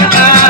Bye.